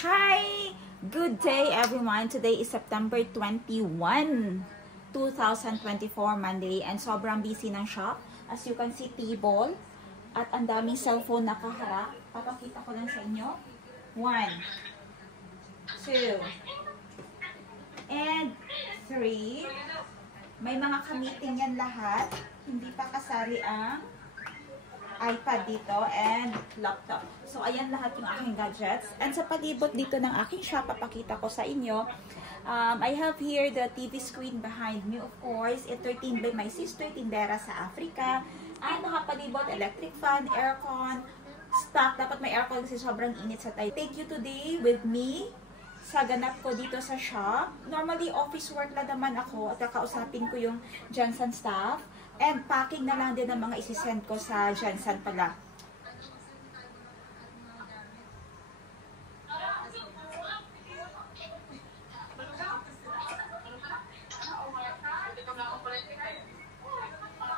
Hi! Good day everyone! Today is September 21, 2024, Monday, and sobrang busy ng shop. As you can see, table at ang daming cellphone nakaharap. Papakita ko lang sa inyo. 1, 2, and 3. May mga ka-meeting yan lahat. Hindi pa kasali ang iPad dito and laptop. So, ayan lahat yung aking gadgets. And sa palibot dito ng aking shop, papakita ko sa inyo. I have here the TV screen behind me, of course. Entertained by my sister, tindera sa Africa. And nakapalibot, electric fan, aircon, stock. Dapat may aircon kasi sobrang init sa tayo. Take you today with me sa ganap ko dito sa shop. Normally, office work na naman ako at kakausapin ko yung Johnson staff. And packing na lang din ng mga isisend ko sa Johnson pala.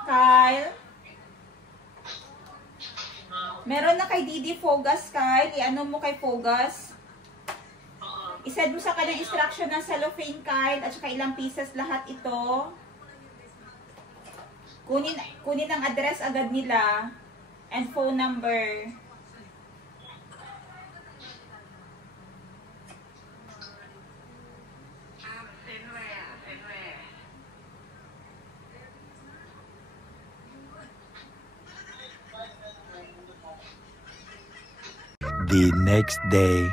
Kyle? Meron na kay Didi Fogas, Kyle. I-ano mo kay Fogas? I-send mo sa kanyang instruction ng cellophane, Kyle. At saka ilang pieces lahat ito. Kunin ang address agad nila and phone number. The next day.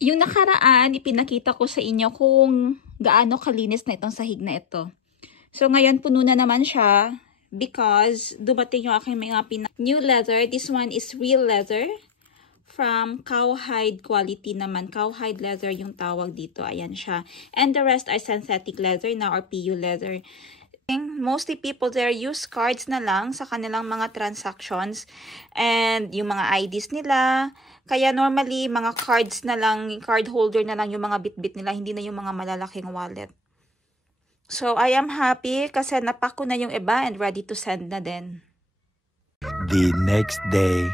Yung nakaraan, ipinakita ko sa inyo kung gaano kalinis na itong sahig na ito. So, ngayon puno na naman siya because dumating yung aking mga new leather. This one is real leather from cowhide quality naman. Cowhide leather yung tawag dito. Ayan siya. And the rest are synthetic leather na or PU leather. Mostly people there use cards na lang sa kanilang mga transactions and yung mga IDs nila. Kaya normally, mga cards na lang, card holder na lang yung mga bit-bit nila, hindi na yung mga malalaking wallet. So, I am happy kasi napack ko na yung iba and ready to send na din. The next day.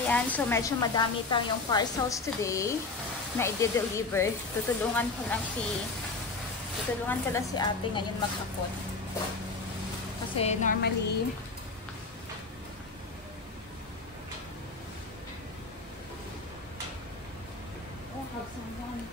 Ayan, so medyo madami tayong parcels today na i-deliver. Tutulungan ko lang si ate ngayon maghapon. Kasi normally, have someone.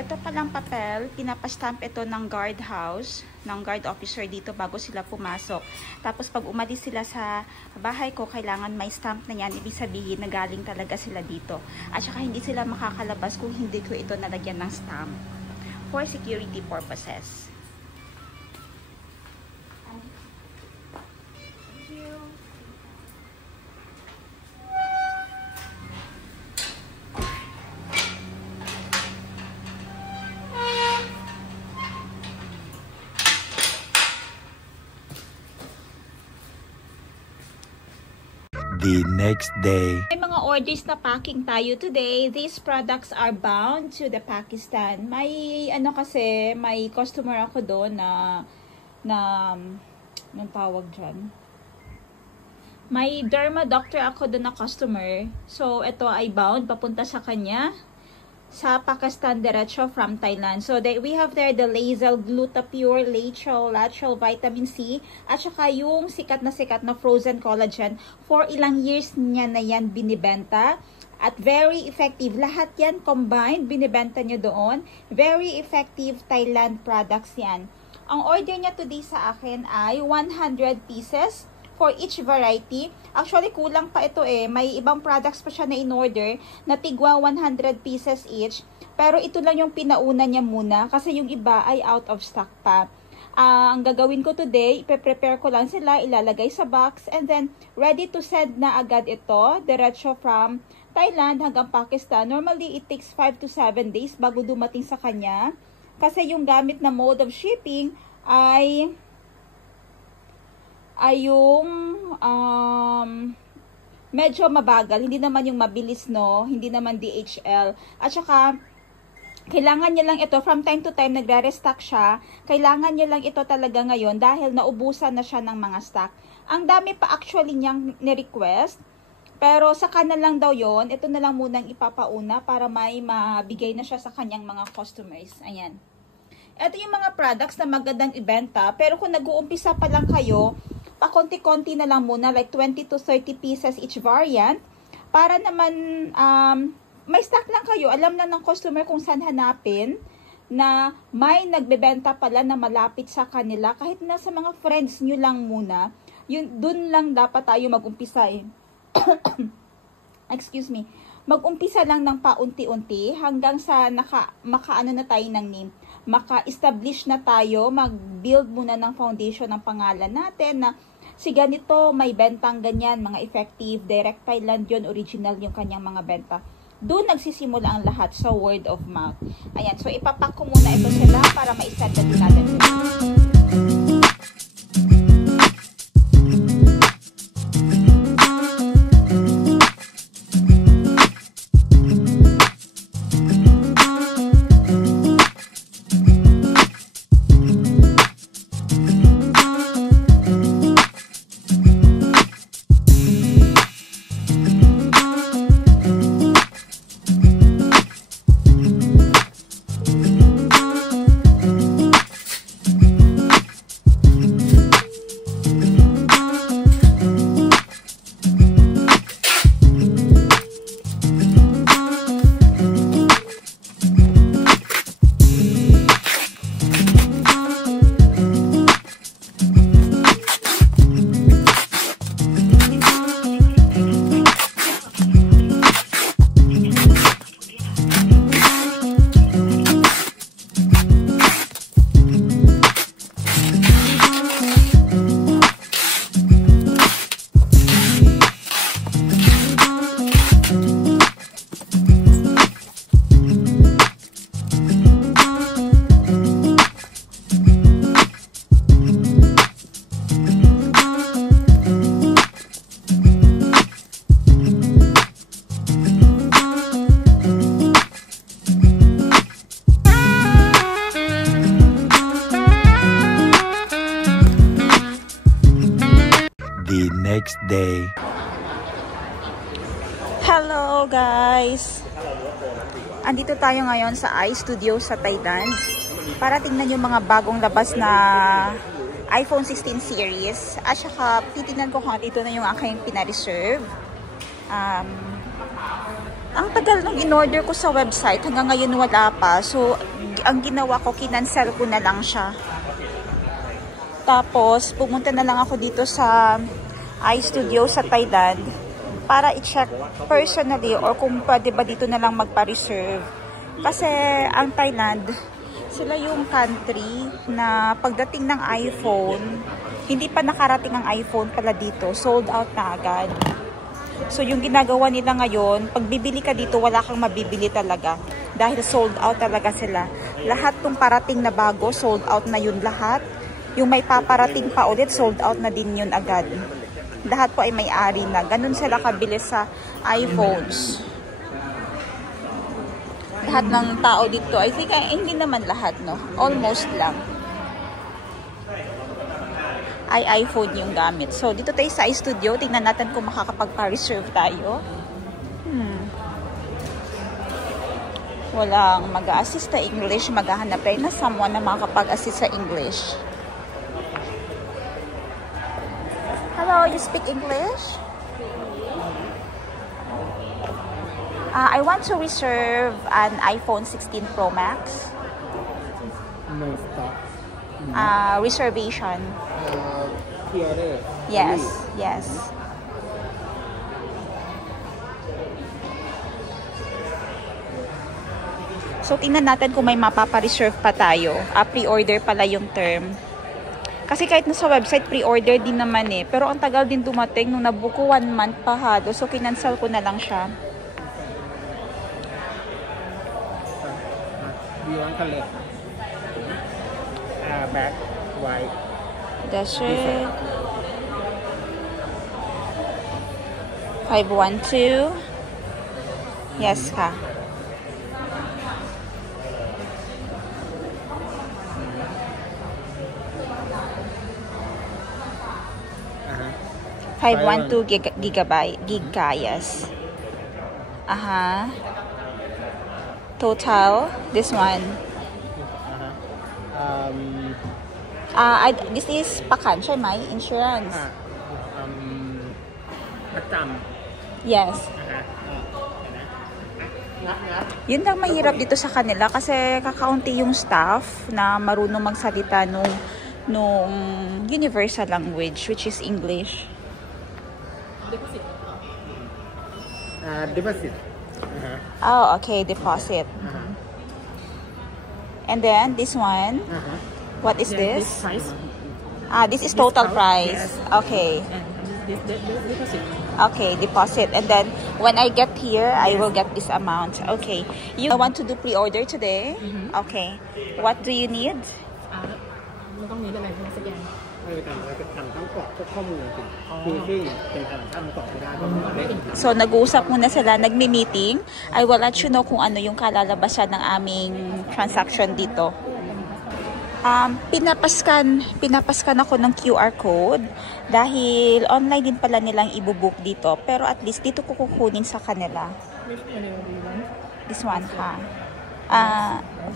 Ito palang papel, pinapastamp ito ng guard house, ng guard officer dito bago sila pumasok. Tapos pag umalis sila sa bahay ko, kailangan may stamp na yan. Ibig sabihin na galing talaga sila dito. At saka hindi sila makakalabas kung hindi ko ito nalagyan ng stamp. For security purposes. The next day. May mga orders na packing tayo today. These products are bound to the Pakistan. May ano kasi, may customer ako doon na anong tawag dyan? May derma doctor ako doon na customer. So, ito ay bound papunta sa kanya sa Pakistan diretso from Thailand. So, we have there the Lazel Glutapure Lateral Vitamin C at saka yung sikat na frozen collagen. For ilang years niya na yan binibenta at very effective. Lahat yan combined, binibenta nyo doon. Very effective Thailand products yan. Ang order niya today sa akin ay 100 pieces for each variety. Actually, kulang pa ito eh. May ibang products pa siya na in-order na tigwa 100 pieces each. Pero ito lang yung pinauna niya muna kasi yung iba ay out of stock pa. Ang gagawin ko today, ipe-prepare ko lang sila, ilalagay sa box, and then ready to send na agad ito, diretso from Thailand hanggang Pakistan. Normally, it takes 5 to 7 days bago dumating sa kanya. Kasi yung gamit na mode of shipping ay yung medyo mabagal, hindi naman yung mabilis, no, hindi naman DHL. At saka kailangan niya lang ito from time to time, nagre-restock siya. Kailangan niya lang ito talaga ngayon dahil naubusan na siya ng mga stock. Ang dami pa actually niyang ni-request, pero saka na lang daw yon. Ito na lang munang ipapauna para may mabigay na siya sa kanyang mga customers. Ayan. Ito yung mga products na magandang ibenta, pero kung nag-uumpisa pa lang kayo, pakonti-konti na lang muna, like 20 to 30 pieces each variant, para naman may stock lang kayo, alam lang ng customer kung saan hanapin, na may nagbebenta pala na malapit sa kanila, kahit na sa mga friends nyo lang muna, yun, dun lang dapat tayo mag-umpisa eh. Excuse me. Mag-umpisa lang ng paunti-unti hanggang sa makaano na tayo ng name. Maka-establish na tayo, mag-build muna ng foundation ng pangalan natin na si ganito, may bentang ganyan, mga effective, direct Thailand yun, original yung kanyang mga benta. Doon nagsisimula ang lahat sa word of mouth. Ayan, so ipapak ko muna ito sila para ma-set na din natin sila. The next day. Hello guys! Andito tayo ngayon sa iStudio sa Thailand para tingnan yung mga bagong labas na iPhone 16 series. At saka titignan ko kung ito na yung aking pina-reserve. Ang tagal nung in-order ko sa website, hanggang ngayon wala pa. So, ang ginawa ko, kinancel ko na lang siya. Tapos, pumunta na lang ako dito sa iStudio sa Thailand para i-check personally or kung pwede ba dito na lang magpa-reserve. Kasi ang Thailand, sila yung country na pagdating ng iPhone, hindi pa nakarating ang iPhone pala dito. Sold out na agad. So, yung ginagawa nila ngayon, pag bibili ka dito, wala kang mabibili talaga. Dahil sold out talaga sila. Lahat ng parating na bago, sold out na yun lahat. Yung may paparating pa ulit, sold out na din yun agad. Lahat po ay may-ari na. Ganun sila kabilis sa iPhones. Lahat ng tao dito, I think, hindi naman lahat, no? Almost lang. Ay iPhone yung gamit. So, dito tayo sa iStudio. Tingnan natin kung makakapagpa-reserve tayo. Walang mag-a-assist sa English. Maghahanap tayo na someone na makakapag-assist sa English. Hello, you speak English? I want to reserve an iPhone 16 Pro Max. No stock. Reservation. Pre-order. Yes, yes. So, tingnan natin kung may mapapa-reserve pa tayo. Pre-order pala yung term. Kasi kahit nasa website, pre-order din naman eh. Pero ang tagal din dumating. Nung nabuko 1 month pa halo. So, kinancel ko na lang siya. Do you want color? Black, white. That's it. 512. Yes ka. Uh-huh. 512 gigabyte. Gig ka, yes. Total, this one. This is Pakan, siya may insurance. Yes. Yun lang mahirap dito sa kanila kasi kakaunti yung staff na marunong magsalita nung universal language, which is English. Deposit. Oh, okay, deposit. And then this one, what is this? This price. This is total price. Yes. Okay. And this deposit. Okay, deposit. And then when I get here, I will get this amount. Okay. You want to do pre-order today? Okay. What do you need? ไม่ต้องนี้อะไรใช่ไหมสแกน เราจะทำทั้งกรอกทุกข้อมูลคือซึ่งเป็นการทำกรอกไม่ได้เพราะมันเล็ก So, nag-uusap muna sila, nagmi-meeting. I will let you know kung ano yung kalalabasan ng aming transaction dito. Pinapaskan ako ng QR code dahil online din pala nilang ibubook dito. Pero at least dito ko kukunin sa kanila. Which model do you want? This one ka.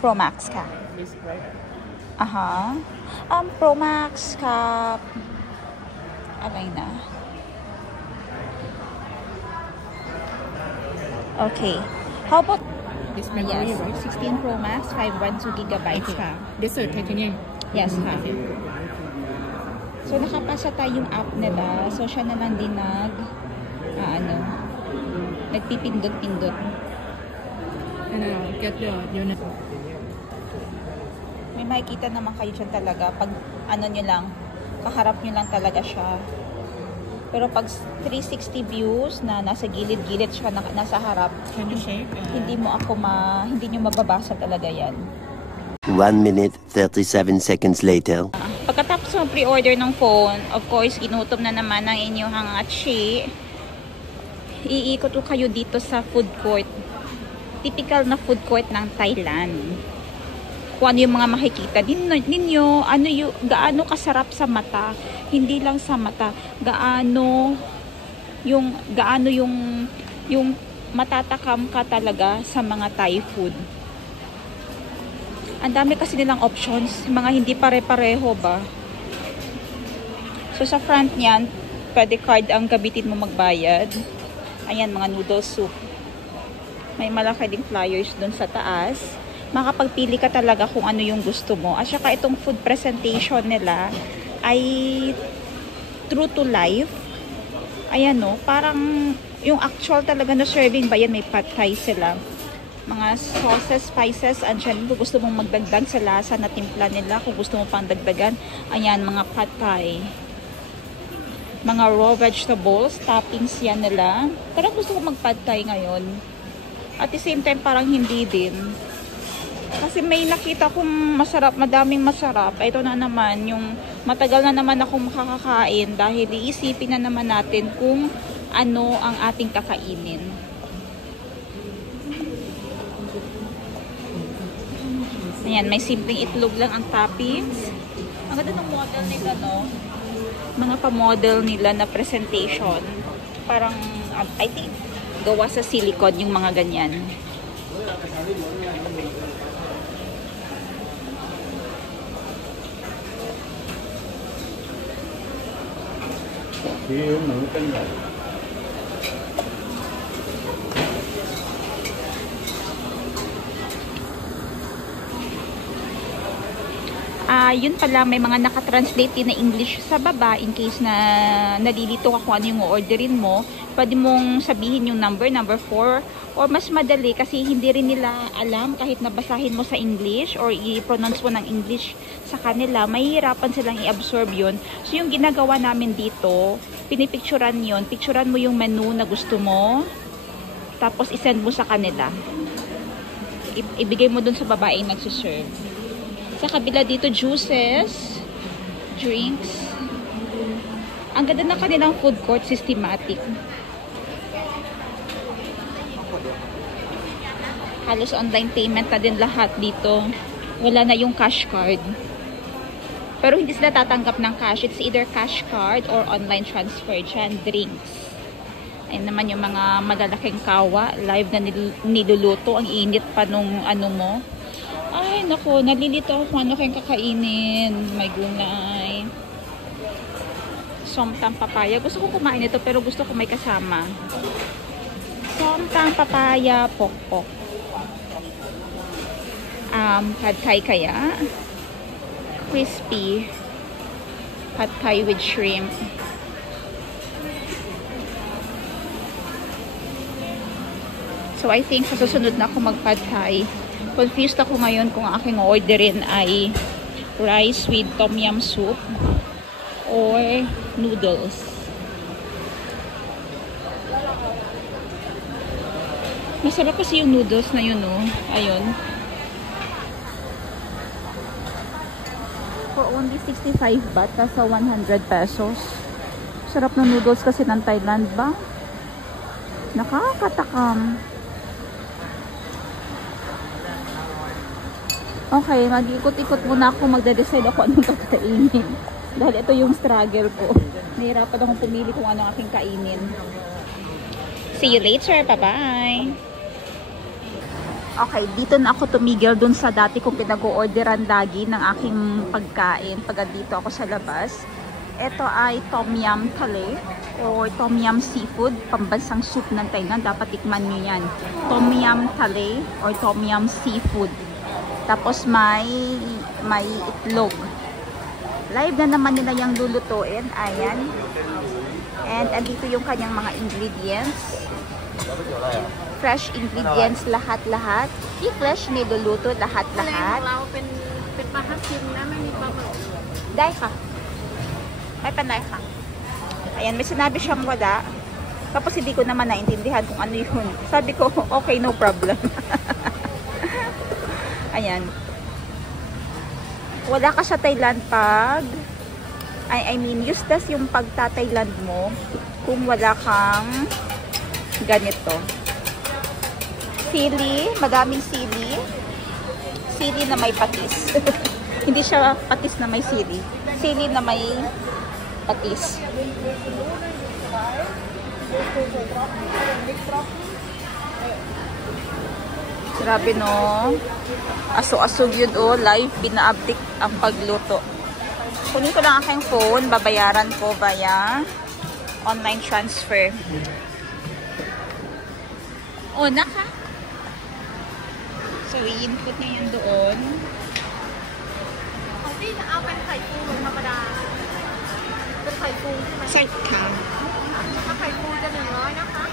Pro Max ka. This right? Pro Max ka. Alay na. Okay. How about This memory, yes, right? 16 Pro Max, 512 gigabytes ka. This is titanium. Yes, ha. So, nakapasa tayong app nila. So, siya na lang din nagpipindot-pindot. And get the unit. May makikita naman kayo dyan talaga. Pag nyo lang, kaharap nyo lang talaga siya. Pero pag 360 views na nasa gilid-gilid siya, nasa harap, Can you shake? hindi nyo mababasa talaga yan. 1 minute, 37 seconds later. Pagkatapos ng pre-order ng phone, of course, ginutom na naman ang inyong hangatsi. Iikot ko kayo dito sa food court. Typical na food court ng Thailand. kung ano yung mga makikita ninyo, ano yung, gaano kasarap sa mata, hindi lang sa mata, gaano yung matatakam ka talaga sa mga Thai food. Ang dami kasi nilang options, mga hindi pare-pareho ba. So sa front niyan, pwede card ang gamitin mo magbayad. Ayan, mga noodle soup. May malaki ding flyers dun sa taas. Makapagpili ka talaga kung ano yung gusto mo. At saka itong food presentation nila ay true to life. Ayan no, parang yung actual talaga na serving ba yan, may pad thai sila. Mga sauces, spices, andyan kung gusto mong magdagdag sa lasa na timpla nila, kung gusto mo pang dagdagan, ayan, mga pad thai. Mga raw vegetables, toppings yan nila. Parang gusto ko mag-pad thai ngayon. At the same time, parang hindi din. Kasi may nakita kong masarap, madaming masarap. Ito na naman, yung matagal na naman akong makakakain dahil iisipin na naman natin kung ano ang ating kakainin. Ayan, may simpleng itlog lang ang toppings. Ang ganda ng model nila, no? Mga pa-model nila na presentation. Parang, I think, gawa sa silicone yung mga ganyan. Yun pala, may mga nakatranslate din na English sa baba in case na nalilito ka kung ano yung orderin mo. Pwede mong sabihin yung number 4, or mas madali kasi hindi rin nila alam kahit nabasahin mo sa English or i-pronounce mo ng English sa kanila, mahihirapan silang i-absorb yun. So yung ginagawa namin dito, pinipicturan yun, picturan mo yung menu na gusto mo, tapos isend mo sa kanila. Ibigay mo dun sa babaeng nagsiserve. Sa kabila dito, juices, drinks. Ang ganda na kanilang food court, systematic. Halos online payment na din lahat dito. Wala na yung cash card. Pero hindi sila tatanggap ng cash. It's either cash card or online transfer. Diyan, drinks. Ayun naman yung mga malalaking kawa. Live na niluluto. Ang init pa nung ano mo. Ay, naku, nalilito ako kung ano kayong kakainin. May gulay. Somtang papaya. Gusto ko kumain ito, pero gusto ko may kasama. Somtang papaya, pokpok. Pad thai kaya. Crispy. Pad thai with shrimp. So, I think sa susunod na ako mag-pad thai. Confused ako ngayon kung aking orderin ay rice with tom yum soup or noodles. Masarap kasi yung noodles na yun, no? Ayun. For only 65 baht, sa 100 pesos. Sarap ng noodles kasi ng Thailand ba? Nakakatakam. Okay, mag-ikot-ikot muna ako, magde-decide ako anong kakainin. Dahil ito yung struggle ko. Nahirapan akong pumili kung anong aking kainin. See you later. Bye-bye. Okay, dito na ako tumigil dun sa dati kong pinag-o-orderan lagi ng aking pagkain. Pag dito ako sa labas. Ito ay Tom Yum Thale or Tom Yum Seafood. Pambansang soup ng Thailand. Dapat tikman nyo yan. Tom Yum Thale or Tom Yum Seafood. Tapos may itlog. Live na naman nila yung lulutuin. Ayan. And andito yung kanyang mga ingredients. Fresh ingredients lahat-lahat. I-fresh niluluto lahat-lahat. Day ka. May panday ka. Ayan, may sinabi siyang wala. Tapos hindi ko naman naintindihan kung ano yun. Sabi ko, okay, no problem. Ayan. Wala ka sa Thailand pag I mean, useless yung pagta-Thailand mo kung wala kang ganito. Sili, madaming sili. sili na may patis. Hindi siya patis na may sili. Sili na may patis. Grabe no. Aso-asog yun oh. Live pina-update ang pagluto. Kunin ko lang aking phone. Babayaran ko via online transfer. Oh, naka. So, i-input niyo yun doon. Start count.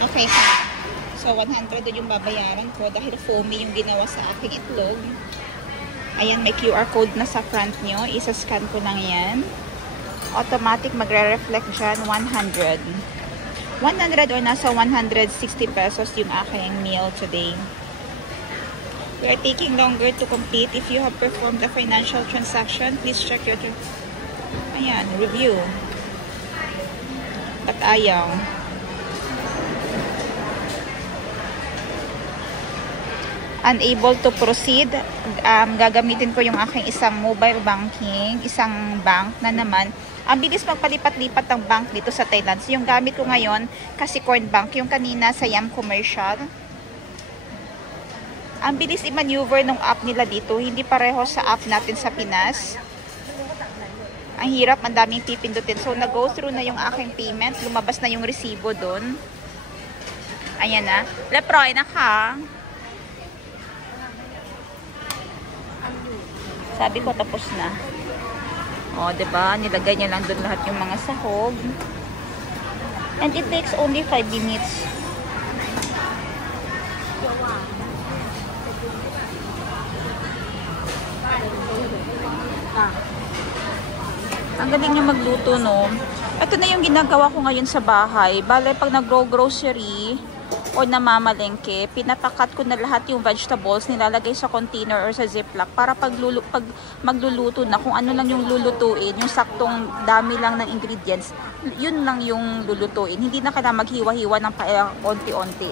Okay. So, 100 doon yung babayaran ko dahil foamy yung ginawa sa aking itlog. Ayan, may QR code na sa front nyo. Isa-scan ko lang yan. Automatic magre-reflect dyan 100. 100 or nasa 160 pesos yung aking meal today. We are taking longer to complete. If you have performed a financial transaction, please check your... Ayan, review. Ba't ayaw? Unable to proceed. Gagamitin ko yung aking isang mobile banking, isang bank na naman. Ang bilis magpalipat-lipat ng bank dito sa Thailand. So, yung gamit ko ngayon, Kasikorn Bank. Yung kanina sa Yam Commercial. Ang bilis i-maneuver ng app nila dito. Hindi pareho sa app natin sa Pinas. Ang hirap, ang daming pipindutin. So, nag-go through na yung aking payment. Lumabas na yung resibo doon. Ayan na. Leproy na ka. Sabi ko, tapos na. O, diba? Nilagay niya lang doon lahat yung mga sahog. And it takes only 5 minutes. Ang galing niya magluto, no? Ito na yung ginagawa ko ngayon sa bahay. Bale, pag nag-grocery o namamalengke, pinatakat ko na lahat yung vegetables, nilalagay sa container or sa ziplock para pag magluluto na, kung ano lang yung lulutuin, yung saktong dami lang ng ingredients, yun lang yung lulutuin. Hindi na kailangan maghiwa-hiwa ng paunti-unti.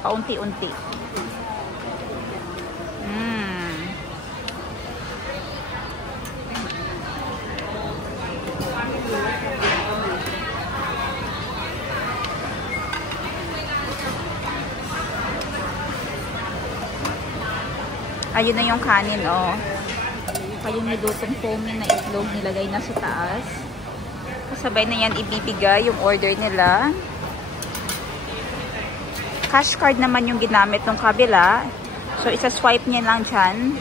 Paunti-unti. Ayun na yung kanin, oh. Ayun nilutong foamy na itlog, nilagay na sa taas. Kasabay na yan ibibigay yung order nila. Cash card naman yung ginamit ng kabila. So, isa-swipe niya lang dyan.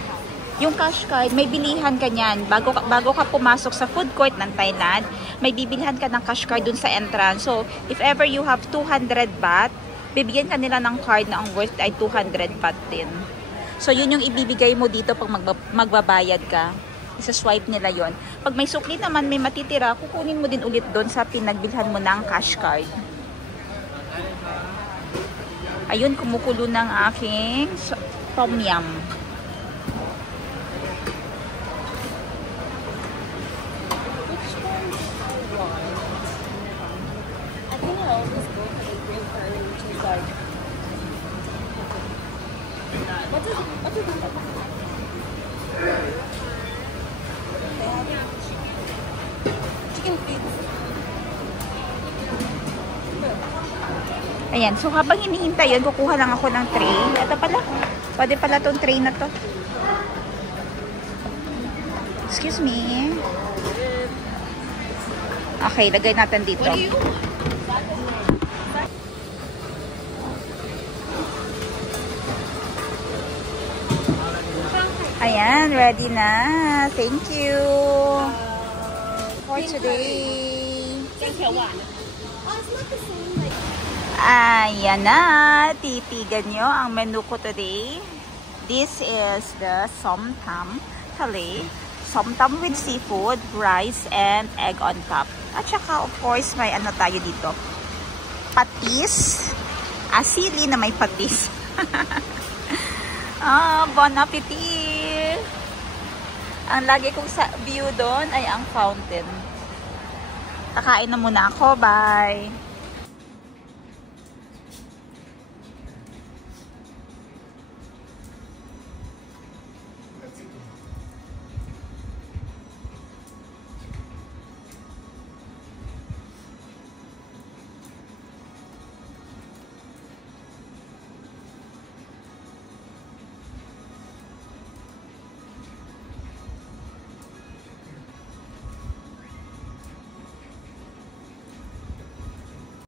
Yung cash card, may bilihan ka niyan. Bago ka pumasok sa food court ng Thailand, may bibilihan ka ng cash card dun sa entrance. So, if ever you have 200 baht, bibigyan ka nila ng card na ang worth ay 200 baht din. So, yun yung ibibigay mo dito pag magbabayad ka. Isa-swipe nila yon. Pag may sukli naman, may matitira, kukunin mo din ulit doon sa pinagbilhan mo ng cash card. Ayun, kumukulo ng aking tom yum. Ayan, so habang hinihintay yun, kukuha lang ako ng tray. Ito pala, pwede pala tong tray na to. Excuse me. Okay, lagay natin dito. Ayan, ready na. Thank you for today. Ayan na. Titigan nyo ang menu ko today. This is the somtam thali. Somtam with seafood, rice, and egg on top. At saka, of course, may ano tayo dito. Patis. Asili na may patis. Bon appetit! Ang lagi kong view doon ay ang fountain. Kakain na muna ako. Bye!